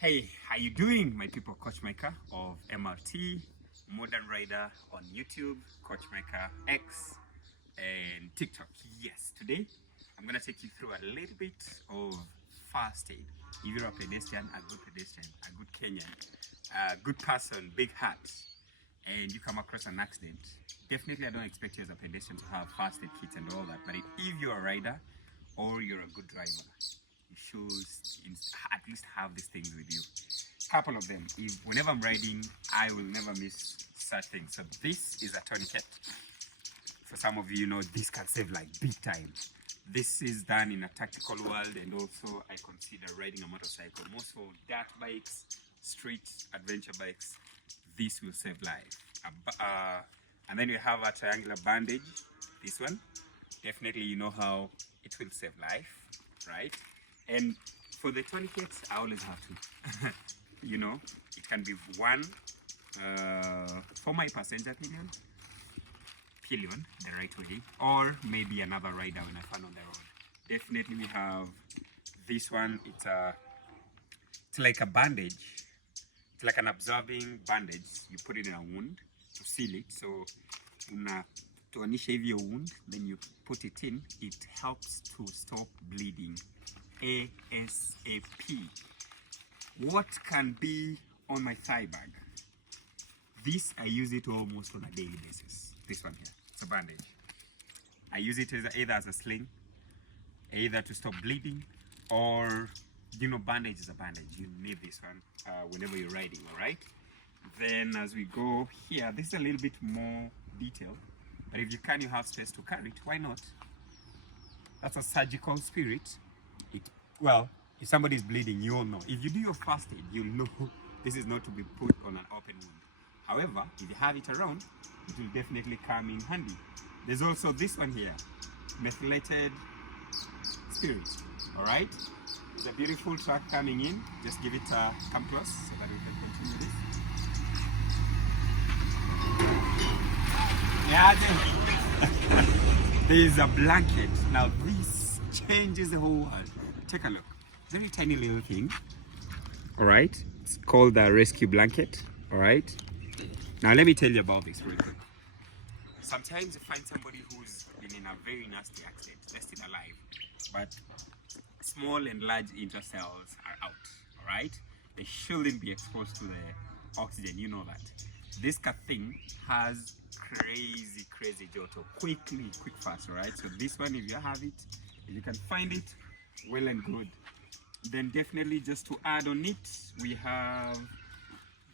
Hey, how you doing, my people? Coachmaker of MRT, Modern Rider on YouTube, Coachmaker X, and TikTok. Yes, today I'm gonna take you through a little bit of first aid. If you're a pedestrian, a good pedestrian, a good Kenyan, a good person, big hat, and you come across an accident, definitely I don't expect you as a pedestrian to have first aid kits and all that. But if you're a rider or you're a good driver, you should at least have these things with you. Couple of them. Whenever I'm riding, I will never miss such things. So this is a tourniquet. For some of you, know this can save like big time. This is done in a tactical world, and also I consider riding a motorcycle. Most for dirt bikes, street adventure bikes, this will save life. And then you have a triangular bandage. This one, definitely you know how it will save life, right? And for the tourniquets, I always have to. You know, it can be one for my passenger pillion, the right way, or maybe another rider when I find on the road. Definitely we have this one. It's like a bandage. It's like an absorbing bandage. You put it in a wound to seal it. So to initiate your wound, then you put it in. It helps to stop bleeding ASAP. What can be on my thigh bag? This, I use it almost on a daily basis. This one here, it's a bandage. I use it either as a sling, either to stop bleeding, or, you know, bandage is a bandage. You need this one whenever you're riding, all right? Then as we go here, this is a little bit more detailed, but if you have space to carry it, why not? That's a surgical spirit. Well, if somebody is bleeding, you all know. If you do your first aid, you'll know this is not to be put on an open wound. However, if you have it around, it will definitely come in handy. There's also this one here, methylated spirit. All right? There's a beautiful track coming in. Just give it a come close so that we can continue this. Yeah, there's a blanket. Now this changes the whole world. Take a look. Very tiny little thing. All right, it's called the rescue blanket. All right, now let me tell you about this real quick. Sometimes you find somebody who's been in a very nasty accident, they're still alive, but small and large intercells are out. All right, they shouldn't be exposed to the oxygen, you know that. This thing has crazy joto, quick fast. All right, so this one, if you have it, if you can find it, well and good. Then definitely, just to add on it, we have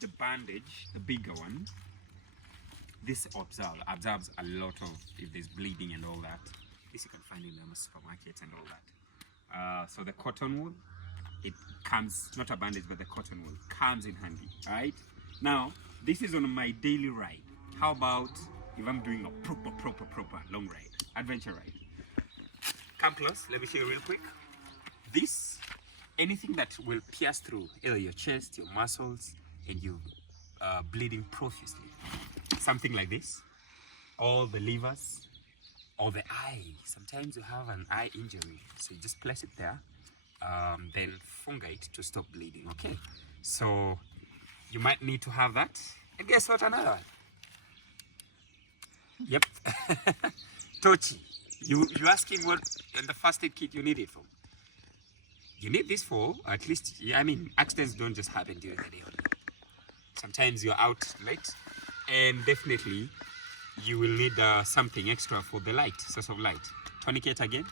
the bandage, the bigger one. This absorbs a lot of, if there's bleeding and all that. This you can find in the supermarkets and all that. So the cotton wool, it comes, not a bandage, but the cotton wool comes in handy. All right, now this is on my daily ride. How about if I'm doing a proper long ride, adventure ride? Come close, let me show you real quick. This, anything that will pierce through either your chest, your muscles, and you bleeding profusely, something like this, all the livers, or the eye. Sometimes you have an eye injury, so you just place it there, then fungate to stop bleeding. Okay, so you might need to have that. And guess what, another one? Yep. Tochi. You asking what in the first aid kit you need it for? You need this for, at least, I mean, accidents don't just happen during the day. Sometimes you're out late, and definitely you will need something extra for the light, source of light. Tourniquet again.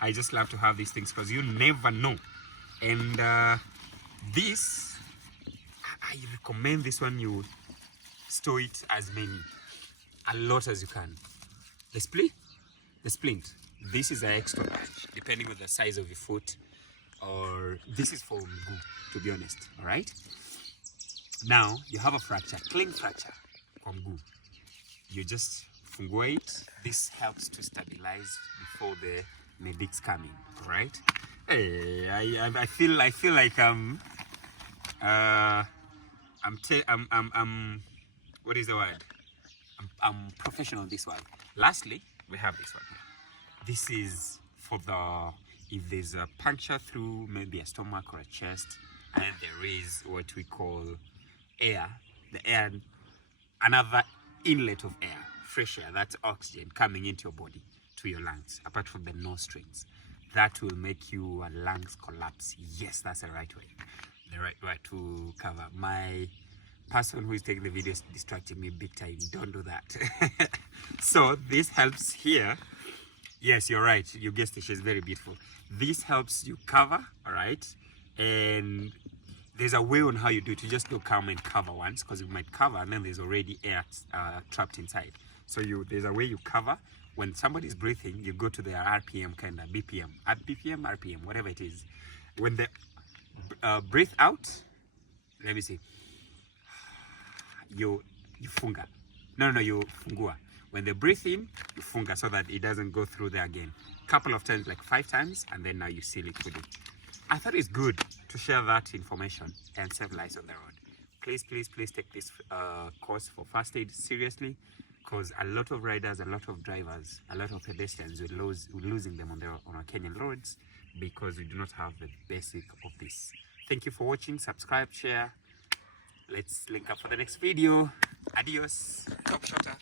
I just love to have these things because you never know. And this, I recommend this one, you store it a lot as you can. The splint. This is an extra large, depending on the size of your foot, or this is for Mguu, to be honest. All right. Now you have a fracture, clean fracture from Mguu. You just fungue it. This helps to stabilize before the medics come in. All right. Hey, I feel like what is the word? I'm professional on this one. Lastly, we have this one here. This is for if there's a puncture through maybe a stomach or a chest, and there is what we call air. The air, another inlet of air, fresh air, that's oxygen coming into your body to your lungs, apart from the nostrils. That will make your lungs collapse. Yes, that's the right way. The right way to cover. My person who is taking the video is distracting me big time. Don't do that. So this helps here. Yes, you're right. You guessed it. She's very beautiful. This helps you cover, all right? And there's a way on how you do it. You just don't come and cover once, because you might cover and then there's already air trapped inside. So there's a way you cover. When somebody's breathing, you go to their RPM, kind of BPM, BPM, RPM, whatever it is. When they breathe out, let me see. You funga. No, you fungua. When they breathe in, you funga, so that it doesn't go through there again. Couple of times, like 5 times, and then now you seal it with it. I thought it's good to share that information and save lives on the road. Please take this course for first aid seriously, because a lot of riders, a lot of drivers, a lot of pedestrians we're losing them on our Kenyan roads because we do not have the basic of this. Thank you for watching. Subscribe, share. Let's link up for the next video. Adios. Talk shorter.